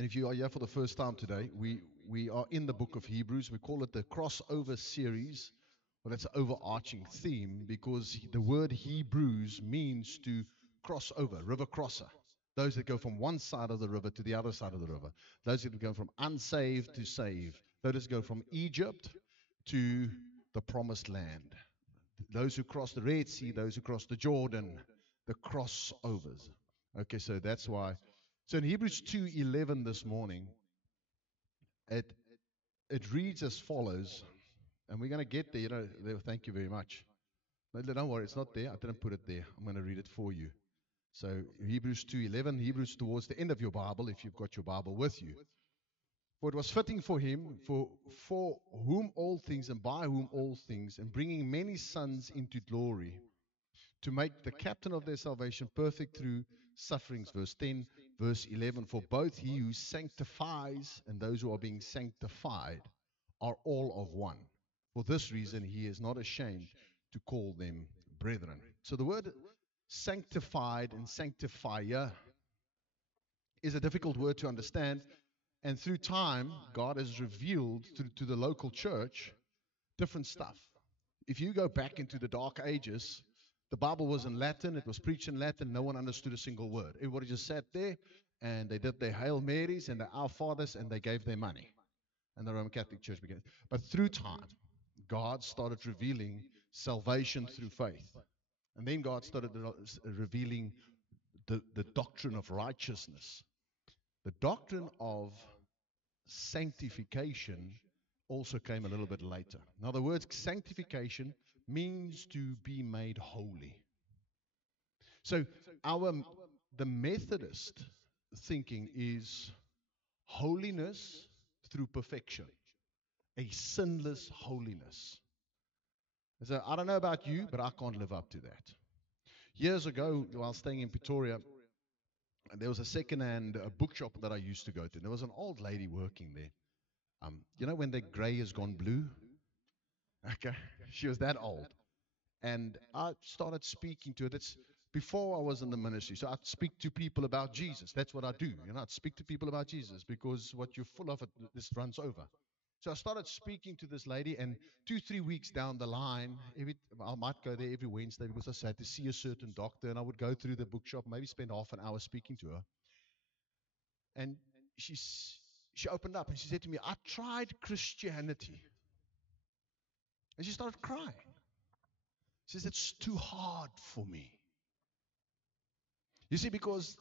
And if you are here for the first time today, we are in the book of Hebrews. We call it the crossover series. Well, that's an overarching theme because the word Hebrews means to cross over, river crosser. Those that go from one side of the river to the other side of the river. Those that go from unsaved to saved. Those that go from Egypt to the promised land. Those who cross the Red Sea, those who cross the Jordan, the crossovers. Okay, so that's why. So in Hebrews 2:11 this morning, it it reads as follows, and we're going to get there. Thank you very much. No, don't worry, it's not there. I didn't put it there. I'm going to read it for you. So Hebrews 2:11, Hebrews towards the end of your Bible, if you've got your Bible with you. For it was fitting for him, for whom all things and by whom all things, and bringing many sons into glory, to make the captain of their salvation perfect through sufferings. Verse 10, verse 11. For both he who sanctifies and those who are being sanctified are all of one. For this reason he is not ashamed to call them brethren. So the word sanctified and sanctifier is a difficult word to understand. And through time, God has revealed to the local church different stuff. If you go back into the dark ages, the Bible was in Latin, it was preached in Latin, no one understood a single word. Everybody just sat there and they did their Hail Marys and their Our Fathers and they gave their money. And the Roman Catholic Church began. But through time, God started revealing salvation through faith. And then God started revealing the doctrine of righteousness. The doctrine of sanctification also came a little bit later. Now, the word sanctification means to be made holy. So, the Methodist thinking is holiness through perfection, a sinless holiness. So, I don't know about you, but I can't live up to that. Years ago, while staying in Pretoria, there was a second-hand bookshop that I used to go to. There was an old lady working there. You know when the gray has gone blue? Okay, she was that old. And I started speaking to her. That's before I was in the ministry. So I'd speak to people about Jesus. That's what I do. I'd speak to people about Jesus because what you're full of, this runs over. So I started speaking to this lady, and 2-3 weeks down the line, I might go there every Wednesday because I had to see a certain doctor, and I would go through the bookshop, maybe spend half an hour speaking to her. And she opened up and she said to me, I tried Christianity. And she started crying. She says, it's too hard for me. You see, because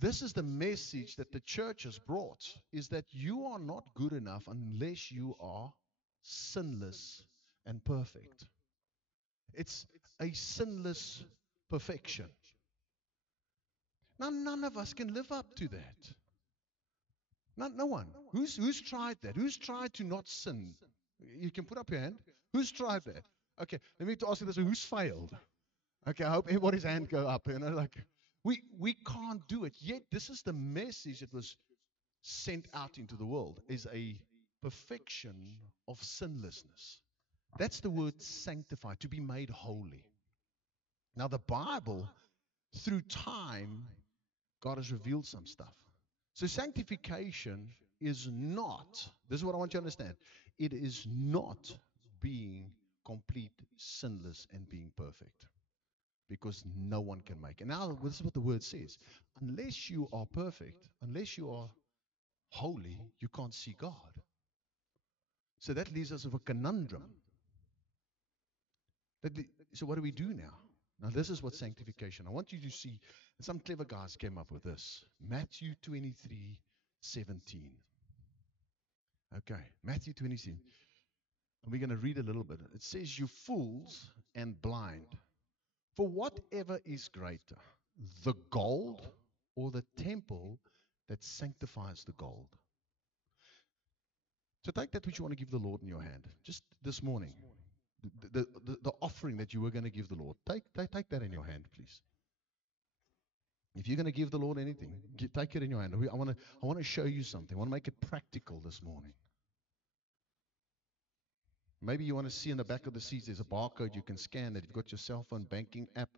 this is the message that the church has brought, is that you are not good enough unless you are sinless and perfect. It's a sinless perfection. Now, none of us can live up to that. No one. Who's tried that? Who's tried to not sin? You can put up your hand. Who's tried that? Okay, let me ask you this. Who's failed? Okay, I hope everybody's hand go up. We can't do it. Yet this is the message that was sent out into the world, is a perfection of sinlessness. That's the word sanctified, to be made holy. Now the Bible, through time, God has revealed some stuff. So sanctification is not, this is what I want you to understand, it is not being complete, sinless, and being perfect. Because no one can make it. Now, this is what the word says. Unless you are perfect, unless you are holy, you can't see God. So that leaves us with a conundrum. So what do we do now? Now, this is what sanctification. I want you to see, some clever guys came up with this. Matthew 23:17. Okay, Matthew 23. And we're going to read a little bit. It says, you fools and blind. For whatever is greater, the gold or the temple that sanctifies the gold? So take that which you want to give the Lord in your hand. Just this morning, the offering that you were going to give the Lord. Take that in your hand, please. If you're going to give the Lord anything, take it in your hand. I want to show you something. I want to make it practical this morning. Maybe you want to see in the back of the seats, there's a barcode you can scan that. You've got your cell phone banking app.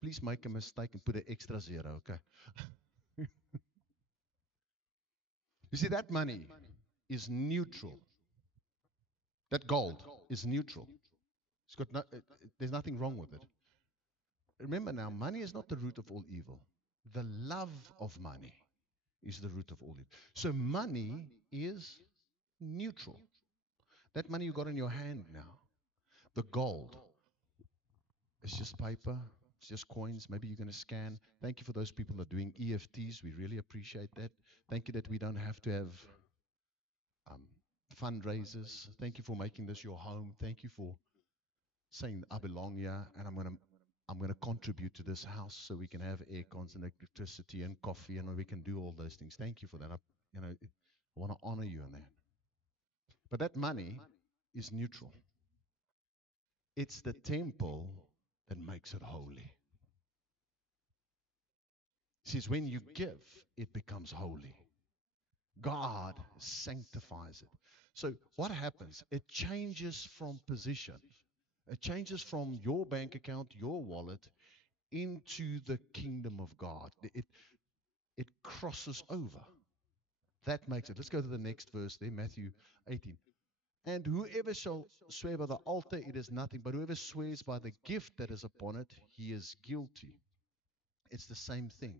Please make a mistake and put an extra zero, okay? see, that money is neutral. That gold is neutral. It's got there's nothing wrong with it. Remember now, money is not the root of all evil. The love of money is the root of all evil. So money is neutral. That money you got in your hand now, the gold, it's just paper, it's just coins. Maybe you're going to scan. Thank you for those people that are doing EFTs. We really appreciate that. Thank you that we don't have to have um, fundraisers. Thank you for making this your home. Thank you for saying I belong here, and I'm gonna contribute to this house so we can have air cons and electricity and coffee, and we can do all those things. Thank you for that. I want to honor you in that. But that money is neutral. It's the temple that makes it holy. It says when you give, it becomes holy. God sanctifies it. So what happens? It changes from position. It changes from your bank account, your wallet, into the kingdom of God. It crosses over. That makes it. Let's go to the next verse there, Matthew 18. And whoever shall swear by the altar, it is nothing. But whoever swears by the gift that is upon it, he is guilty. It's the same thing.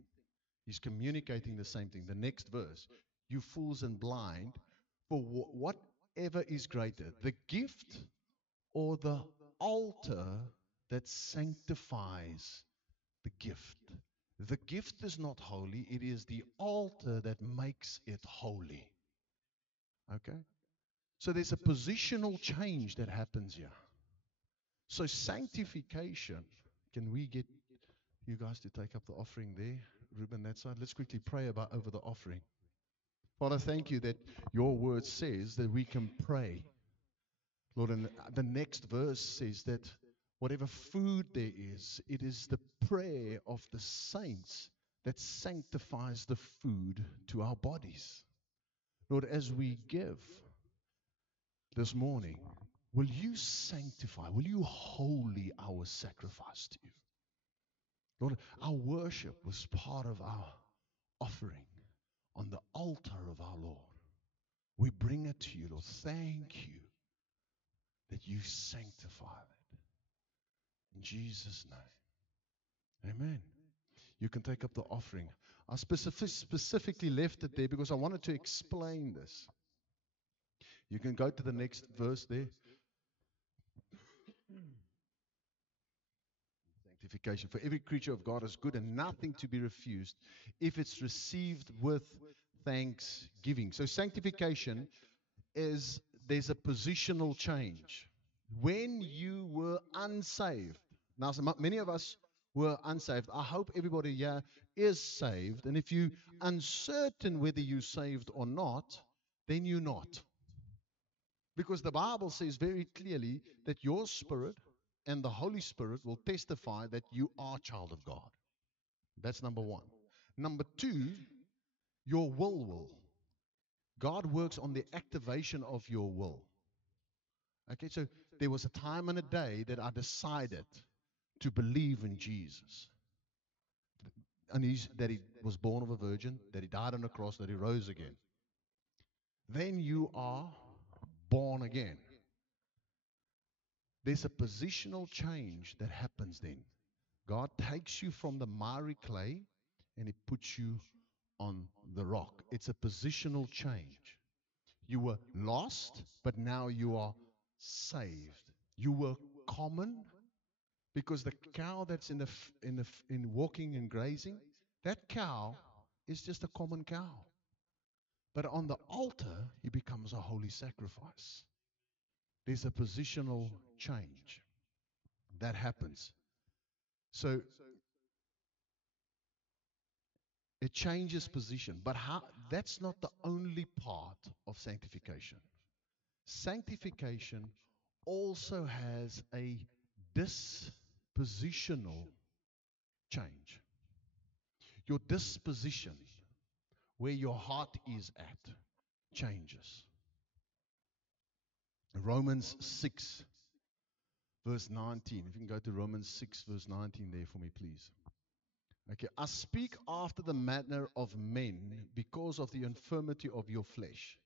He's communicating the same thing. The next verse. You fools and blind, for whatever is greater, the gift or the altar that sanctifies the gift. The gift is not holy, it is the altar that makes it holy. Okay? So there's a positional change that happens here. So sanctification, can we get you guys to take up the offering there? Ruben, that side. Let's quickly pray over the offering. Father, thank you that your word says that we can pray. Lord, and the next verse says that whatever food there is, it is the prayer of the saints that sanctifies the food to our bodies. Lord, as we give this morning, will you sanctify, will you holy our sacrifice to you? Lord, our worship was part of our offering on the altar of our Lord. We bring it to you, Lord. Thank you that you sanctify it. In Jesus' name. Amen. You can take up the offering. I specifically left it there because I wanted to explain this. You can go to the next verse there. Sanctification. For every creature of God is good and nothing to be refused if it's received with thanksgiving. So sanctification is, there's a positional change. When you were unsaved, now many of us were unsaved. I hope everybody here is saved. And if you're uncertain whether you're saved or not, then you're not. Because the Bible says very clearly that your spirit and the Holy Spirit will testify that you are a child of God. That's number one. Number two, your will. God works on the activation of your will. Okay, so there was a time and a day that I decided to believe in Jesus. And that he was born of a virgin, that he died on the cross, that he rose again. Then you are born again. There's a positional change that happens then. God takes you from the miry clay and he puts you on the rock. It's a positional change. You were lost, but now you are saved. You were common, because the cow that's in walking and grazing, that cow is just a common cow. But on the altar, he becomes a holy sacrifice. There's a positional change that happens. So it changes position. But that's not the only part of sanctification. Sanctification also has a dispositional change. Your disposition, where your heart is at, changes. Romans 6, verse 19. If you can go to Romans 6, verse 19 there for me, please. Okay, I speak after the manner of men because of the infirmity of your flesh.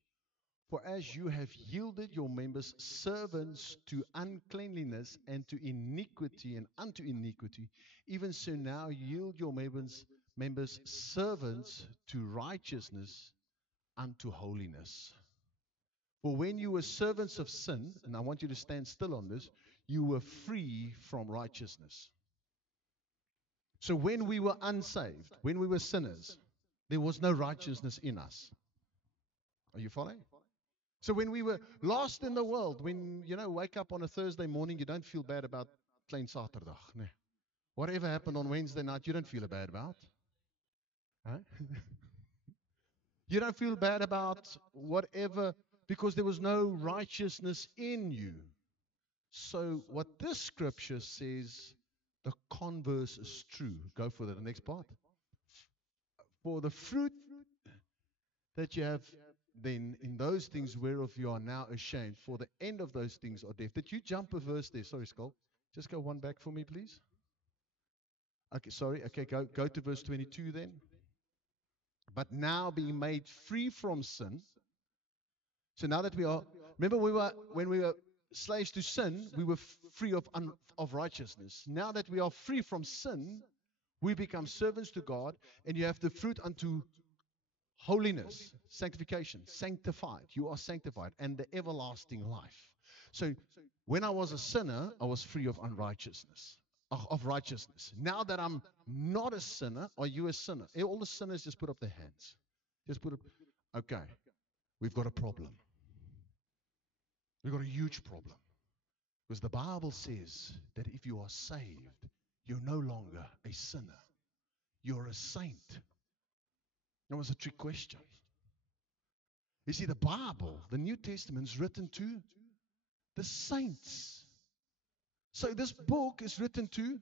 For as you have yielded your members servants to uncleanliness and to iniquity and unto iniquity, even so now yield your members servants to righteousness unto holiness. For when you were servants of sin, and I want you to stand still on this, you were free from righteousness. So when we were unsaved, when we were sinners, there was no righteousness in us. Are you following? So when we were lost in the world, when wake up on a Thursday morning, you don't feel bad about Klein Saterdag. Nee. Whatever happened on Wednesday night, you don't feel bad about. Huh? You don't feel bad about whatever because there was no righteousness in you. So what this scripture says, the converse is true. Go for the next part. For the fruit that you have then in those things whereof you are now ashamed, for the end of those things are death. Did you jump a verse there? Sorry, Skull. Just go one back for me, please. Okay, sorry. Okay, go to verse 22 then. But now being made free from sin. So now that we are, remember when we were slaves to sin, we were free of righteousness. Now that we are free from sin, we become servants to God, and you have the fruit unto holiness, sanctification, sanctified. You are sanctified, and the everlasting life. So when I was a sinner, I was free of unrighteousness, of righteousness. Now that I'm not a sinner, are you a sinner? All the sinners just put up their hands. Just put up. Okay, we've got a problem. We've got a huge problem. Because the Bible says that if you are saved, you're no longer a sinner. You're a saint. That was a trick question. You see, the Bible, the New Testament, is written to the saints. So this book is written to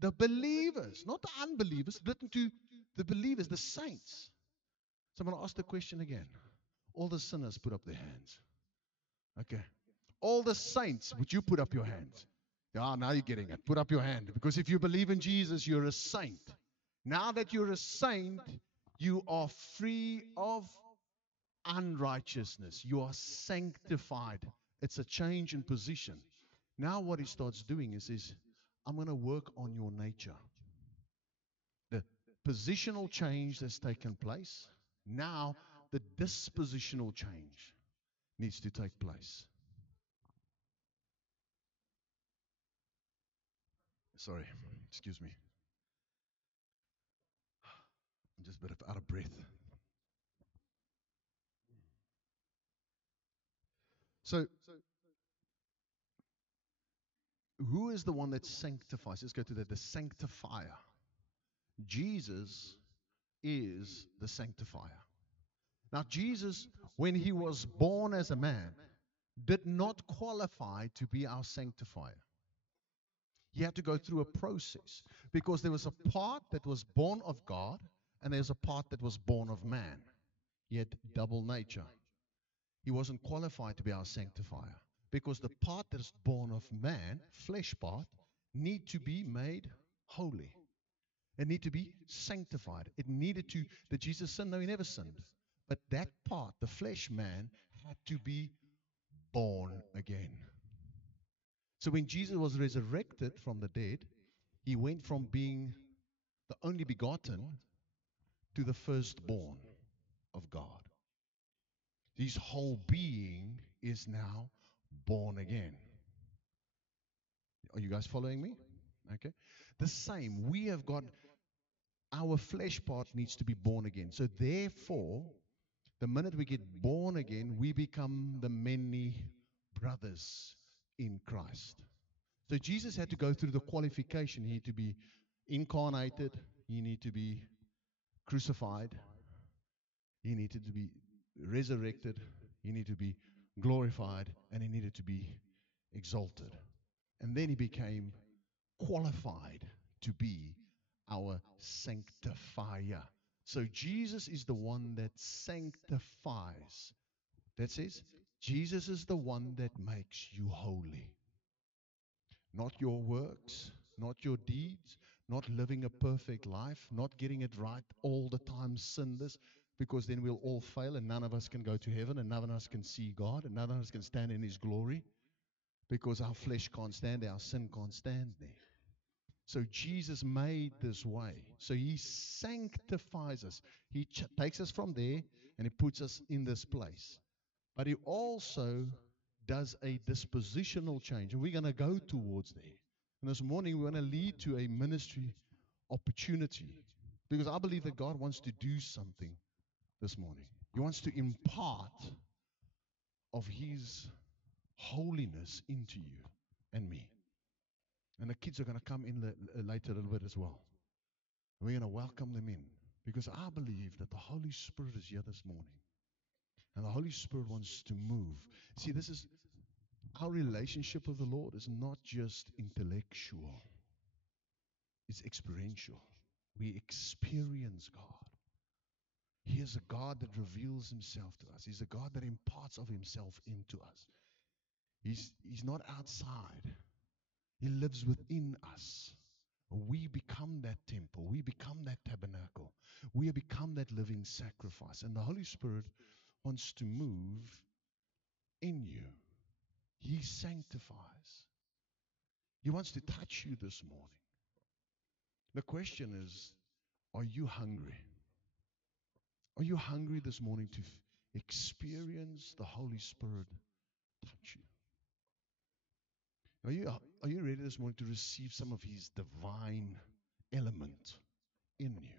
the believers, not the unbelievers, written to the believers, the saints. So I'm going to ask the question again. All the sinners put up their hands. Okay. All the saints, would you put up your hands? Yeah, now you're getting it. Put up your hand. Because if you believe in Jesus, you're a saint. Now that you're a saint, you are free of unrighteousness. You are sanctified. It's a change in position. Now what he starts doing is I'm going to work on your nature. The positional change that's taken place. Now the dispositional change needs to take place. Sorry, excuse me. I'm just a bit out of breath. So, who is the one that sanctifies? Let's go to that. The sanctifier. Jesus is the sanctifier. Now, Jesus, when he was born as a man, did not qualify to be our sanctifier. He had to go through a process because there was a part that was born of God and there's a part that was born of man. He had double nature. He wasn't qualified to be our sanctifier because the part that is born of man, flesh part, need to be made holy. It needed to be sanctified. It needed to, did Jesus sin? No, he never sinned. But that part, the flesh man, had to be born again. So when Jesus was resurrected from the dead, he went from being the only begotten to the firstborn of God. His whole being is now born again. Are you guys following me? Okay. The same, we have got, our flesh part needs to be born again. So therefore, the minute we get born again, we become the many brothers in Christ. So Jesus had to go through the qualification. He had to be incarnated. He needed to be crucified. He needed to be resurrected. He needed to be glorified. And he needed to be exalted. And then he became qualified to be our sanctifier. So Jesus is the one that sanctifies. That says, Jesus is the one that makes you holy. Not your works, not your deeds, not living a perfect life, not getting it right all the time, sinless, because then we'll all fail and none of us can go to heaven and none of us can see God and none of us can stand in His glory because our flesh can't stand there, our sin can't stand there. So Jesus made this way. So He sanctifies us. He takes us from there and He puts us in this place. But He also does a dispositional change. And we're going to go towards there. And this morning we want to lead to a ministry opportunity. Because I believe that God wants to do something this morning. He wants to impart of His holiness into you and me. And the kids are going to come in later a little bit as well. We're going to welcome them in because I believe that the Holy Spirit is here this morning. And the Holy Spirit wants to move. See, this is our relationship with the Lord is not just intellectual. It's experiential. We experience God. He is a God that reveals Himself to us. He's a God that imparts of Himself into us. He's not outside. He lives within us. We become that temple. We become that tabernacle. We become that living sacrifice. And the Holy Spirit wants to move in you. He sanctifies. He wants to touch you this morning. The question is, are you hungry? Are you hungry this morning to experience the Holy Spirit touch you? Are you ready this morning to receive some of His divine element in you?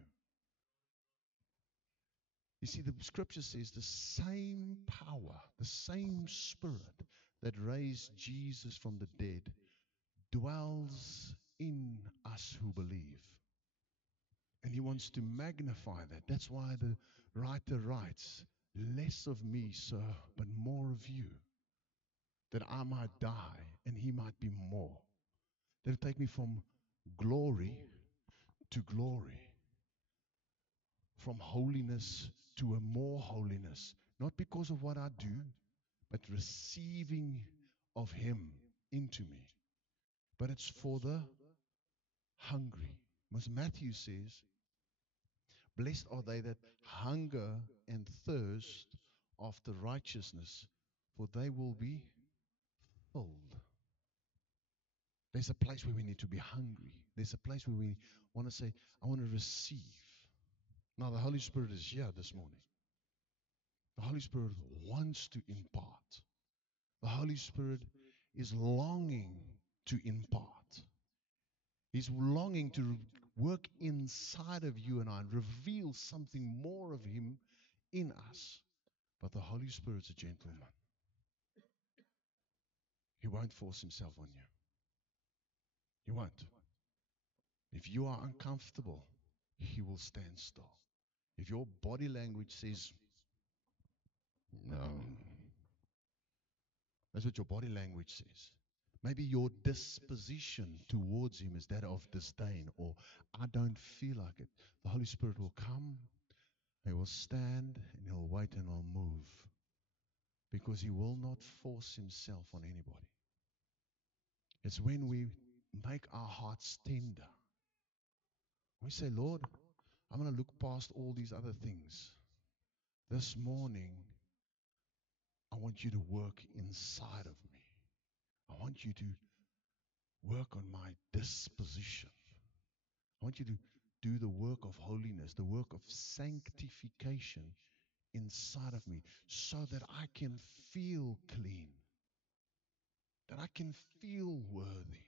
You see, the scripture says the same power, the same Spirit that raised Jesus from the dead dwells in us who believe. And He wants to magnify that. That's why the writer writes, less of me, sir, but more of you, that I might die and He might be more. That it take me from glory to glory, from holiness to a more holiness, not because of what I do, but receiving of Him into me. But it's for the hungry. As Matthew says, blessed are they that hunger and thirst after righteousness, for they will be filled. There's a place where we need to be hungry. There's a place where we want to say, I want to receive. Now, the Holy Spirit is here this morning. The Holy Spirit wants to impart. The Holy Spirit is longing to impart. He's longing to work inside of you and I and reveal something more of Him in us. But the Holy Spirit's a gentleman. He won't force Himself on you. He won't. If you are uncomfortable, He will stand still. If your body language says, no, that's what your body language says. Maybe your disposition towards Him is that of disdain, or I don't feel like it. The Holy Spirit will come, He will stand, and He'll wait and He'll move. Because He will not force Himself on anybody. It's when we make our hearts tender. We say, Lord, I'm going to look past all these other things. This morning, I want You to work inside of me. I want You to work on my disposition. I want You to do the work of holiness, the work of sanctification inside of me so that I can feel clean, that I can feel worthy,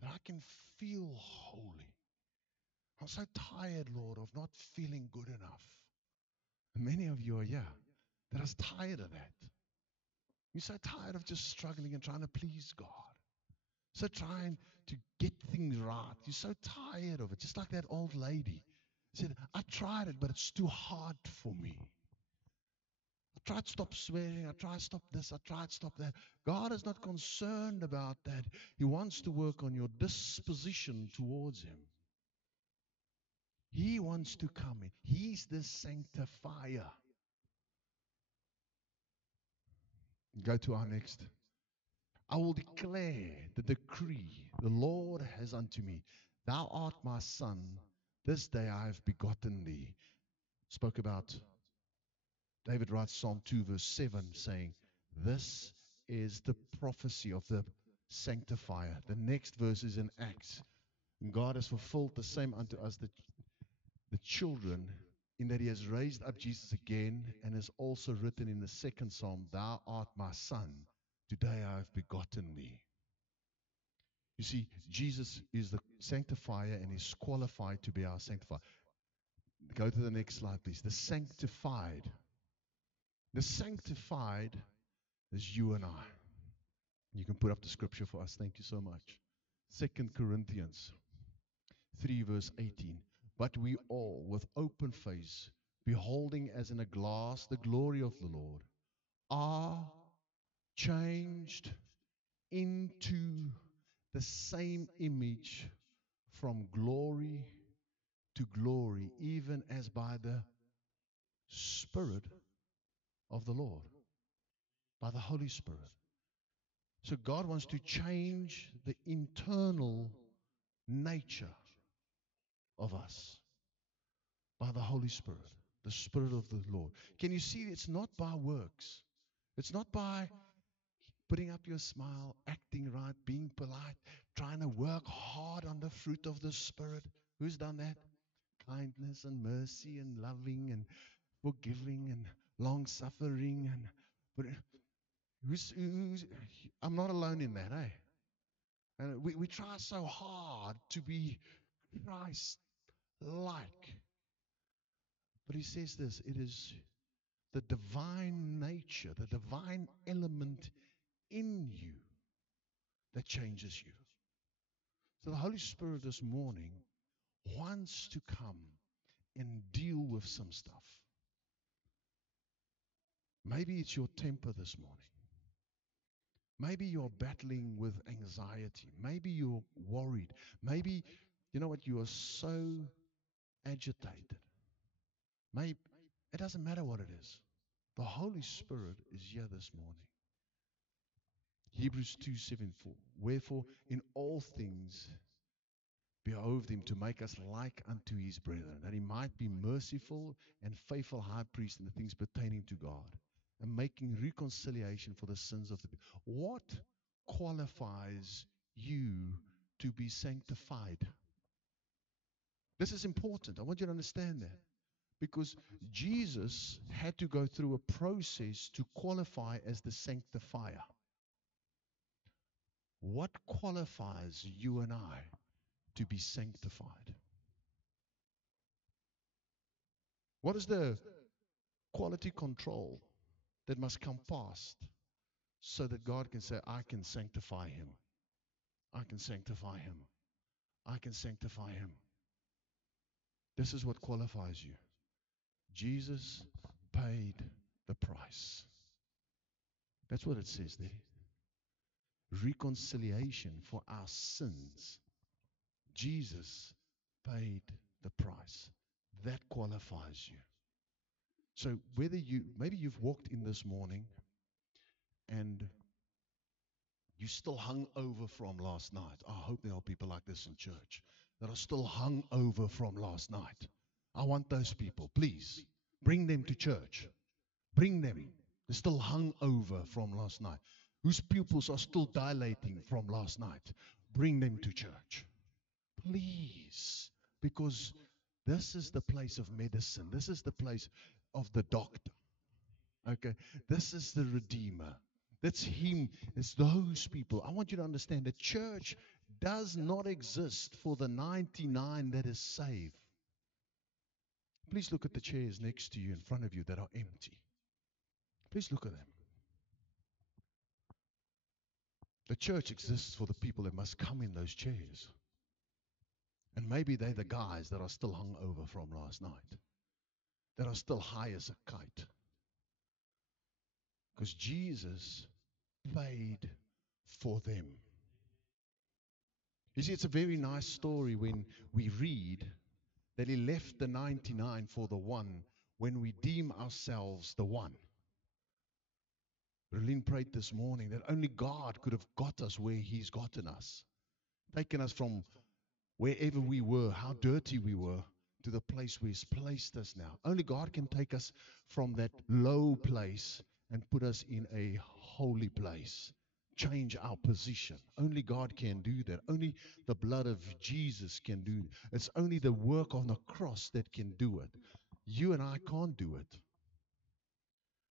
that I can feel holy. I'm so tired, Lord, of not feeling good enough. And many of you are here that are tired of that. You're so tired of just struggling and trying to please God. So trying to get things right. You're so tired of it. Just like that old lady said, I tried it, but it's too hard for me. I tried to stop swearing. I tried to stop this. I tried to stop that. God is not concerned about that. He wants to work on your disposition towards Him. He wants to come in. He's the sanctifier. Go to our next. I will declare the decree the Lord has unto me. Thou art my son, this day I have begotten thee. Spoke about, David writes Psalm 2, verse 7, saying, this is the prophecy of the sanctifier. The next verse is in Acts. And God has fulfilled the same unto us, the children, in that he has raised up Jesus again, and is also written in the second Psalm, thou art my son, today I have begotten thee. You see, Jesus is the sanctifier and is qualified to be our sanctifier. Go to the next slide, please. The sanctified. The sanctified is you and I. You can put up the scripture for us. Thank you so much. 2 Corinthians 3, verse 18. But we all, with open face, beholding as in a glass the glory of the Lord, are changed into the same image from glory to glory, even as by the Spirit of the Lord, by the Holy Spirit. So God wants to change the internal nature of us by the Holy Spirit, the Spirit of the Lord. Can you see it's not by works? It's not by putting up your smile, acting right, being polite, trying to work hard on the fruit of the Spirit. Who's done that? Kindness and mercy and loving and forgiving and long suffering but I'm not alone in that, eh? And we try so hard to be Christ-like. But he says this, it is the divine nature, the divine element in you that changes you. So the Holy Spirit this morning wants to come and deal with some stuff. Maybe it's your temper this morning. Maybe you're battling with anxiety. Maybe you're worried. Maybe, you know what, you are so agitated. Maybe it doesn't matter what it is. The Holy Spirit is here this morning. Hebrews 2:7-4. Wherefore, in all things, behoved him to make us like unto his brethren, that he might be merciful and faithful high priest in the things pertaining to God, and making reconciliation for the sins of the people. What qualifies you to be sanctified? This is important. I want you to understand that. Because Jesus had to go through a process to qualify as the sanctifier. What qualifies you and I to be sanctified? What is the quality control that must come past so that God can say, I can sanctify him. I can sanctify him. I can sanctify him. This is what qualifies you. Jesus paid the price. That's what it says there. Reconciliation for our sins. Jesus paid the price. That qualifies you. So whether maybe you've walked in this morning and you still hung over from last night. I hope there are people like this in church that are still hung over from last night. I want those people, please, bring them to church. Bring them. They're still hung over from last night. Whose pupils are still dilating from last night. Bring them to church. Please. Because this is the place of medicine. This is the place of the doctor. Okay? This is the Redeemer. That's him. It's those people. I want you to understand that church does not exist for the 99 that is saved. Please look at the chairs next to you, in front of you, that are empty. Please look at them. The church exists for the people that must come in those chairs. And maybe they're the guys that are still hung over from last night, that are still high as a kite. Because Jesus paid for them. You see, it's a very nice story when we read that he left the 99 for the one when we deem ourselves the one. Berlin prayed this morning that only God could have got us where he's gotten us. Taken us from wherever we were, how dirty we were, to the place where He's placed us now. Only God can take us from that low place and put us in a holy place, change our position. Only God can do that. Only the blood of Jesus can do it. It's only the work on the cross that can do it. You and I can't do it.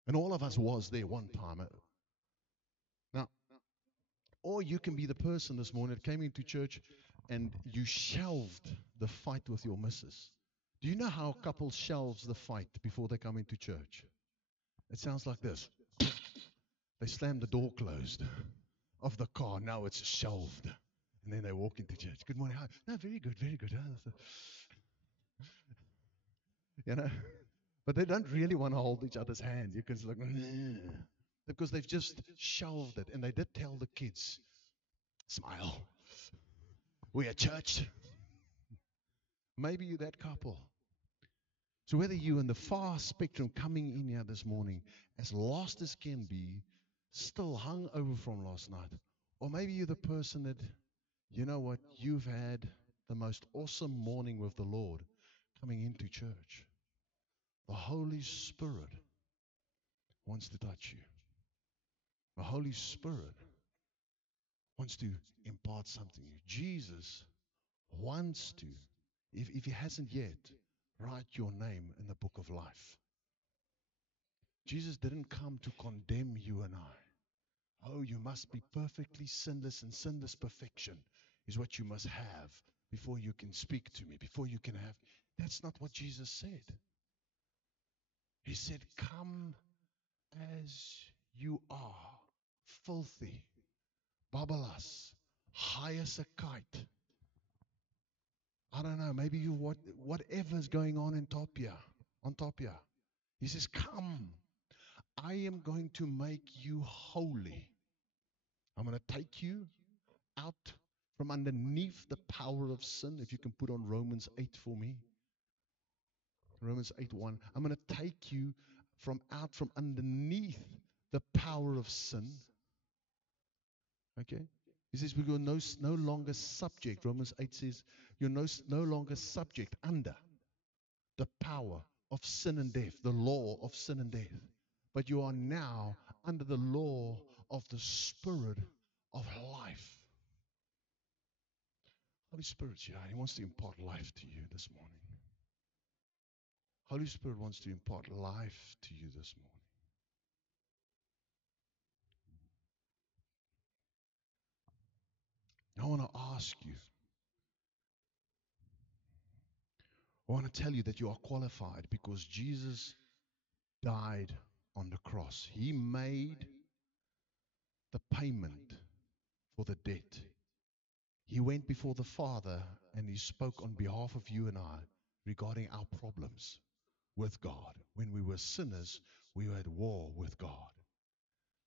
And all of us was there one time. Now, or you can be the person this morning that came into church and you shelved the fight with your missus. Do you know how couples shelves the fight before they come into church? It sounds like this. They slam the door closed of the car. Now it's shelved. And then they walk into church. Good morning. Hi. No, very good, very good. You know, but they don't really want to hold each other's hand. You can look, because they've just shelved it. And they did tell the kids, smile. We are church. Maybe you're that couple. So whether you're in the far spectrum coming in here this morning, as lost as can be, still hung over from last night, or maybe you're the person that, you know what, you've had the most awesome morning with the Lord coming into church. The Holy Spirit wants to touch you. The Holy Spirit wants to impart something to you. Jesus wants to, if He hasn't yet, write your name in the book of life. Jesus didn't come to condemn you and I. Oh, you must be perfectly sinless, and sinless perfection is what you must have before you can speak to me, before you can have. That's not what Jesus said. He said, come as you are, filthy, babalas, high as a kite. I don't know, maybe you whatever's going on top here. He says, come. I am going to make you holy. I'm going to take you out from underneath the power of sin. If you can put on Romans 8 for me. Romans 8:1. I'm going to take you out from underneath the power of sin. Okay? He says we are no longer subject. Romans 8 says you're no longer subject under the power of sin and death, the law of sin and death. But you are now under the law of the Spirit of life. Holy Spirit's here. He wants to impart life to you this morning. Holy Spirit wants to impart life to you this morning. I want to ask you. I want to tell you that you are qualified because Jesus died on the cross. He made the payment for the debt. He went before the Father and He spoke on behalf of you and I regarding our problems with God. When we were sinners, we were at war with God.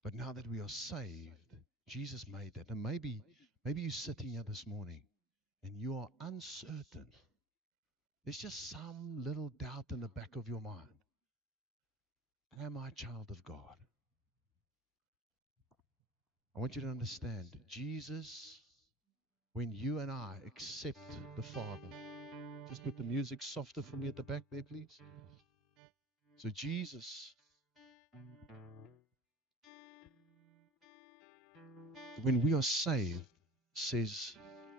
But now that we are saved, Jesus made that. And maybe you're sitting here this morning and you are uncertain. There's just some little doubt in the back of your mind. Am I a child of God? I want you to understand, Jesus, when you and I accept the Father, just put the music softer for me at the back there, please. So Jesus, when we are saved, says,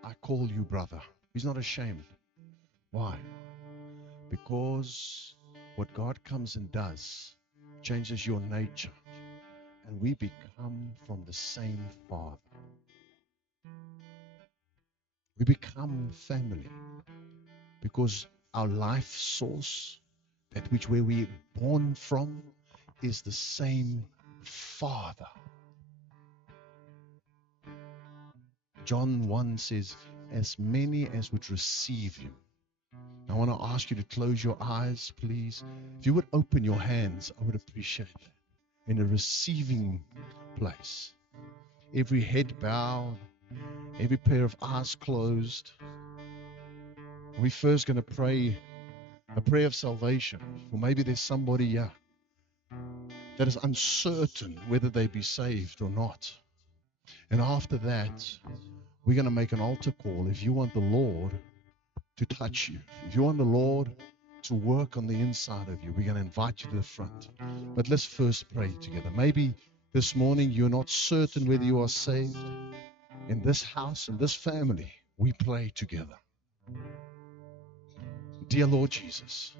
I call you brother. He's not ashamed. Why? Because what God comes and does changes your nature, and we become from the same Father. We become family because our life source, that which where we're born from, is the same Father. John 1 says, as many as would receive Him. I want to ask you to close your eyes, please. If you would open your hands, I would appreciate that. In a receiving place. Every head bowed, every pair of eyes closed. We're first going to pray a prayer of salvation. Or maybe there's somebody here that is uncertain whether they be saved or not. And after that, we're going to make an altar call. If you want the Lord to touch you. If you want the Lord to work on the inside of you, we're going to invite you to the front. But let's first pray together. Maybe this morning you're not certain whether you are saved. In this house, in this family, we pray together. Dear Lord Jesus,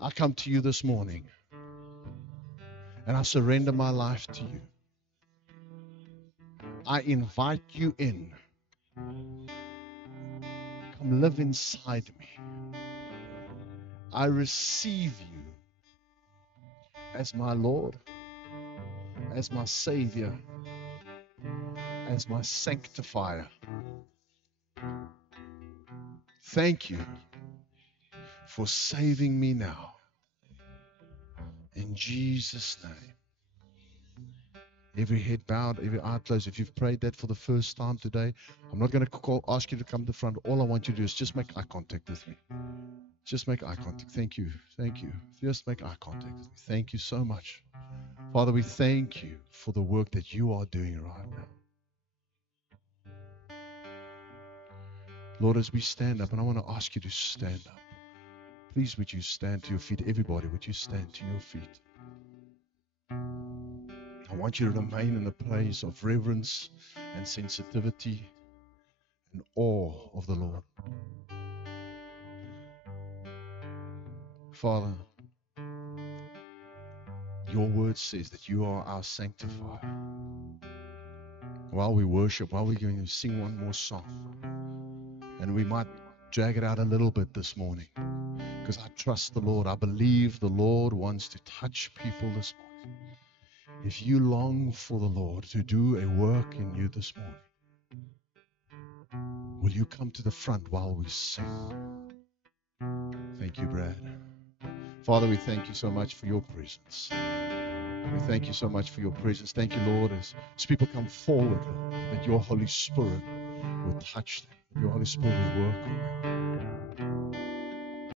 I come to you this morning and I surrender my life to you. I invite you in. Come live inside me. I receive you as my Lord, as my Savior, as my sanctifier. Thank you for saving me now. In Jesus' name. Every head bowed, every eye closed. If you've prayed that for the first time today, I'm not going to ask you to come to the front. All I want you to do is just make eye contact with me. Just make eye contact. Thank you. Thank you. Just make eye contact with me. Thank you so much. Father, we thank you for the work that you are doing right now. Lord, as we stand up, and I want to ask you to stand up. Please, would you stand to your feet? Everybody, would you stand to your feet? I want you to remain in a place of reverence and sensitivity and awe of the Lord. Father, your word says that you are our sanctifier. While we worship, while we're going to sing one more song, and we might drag it out a little bit this morning, because I trust the Lord. I believe the Lord wants to touch people this morning. If you long for the Lord to do a work in you this morning, will you come to the front while we sing? Thank you, Brad. Father, we thank you so much for your presence. We thank you so much for your presence. Thank you, Lord, as people come forward, Lord, that your Holy Spirit will touch them. Your Holy Spirit will work on them.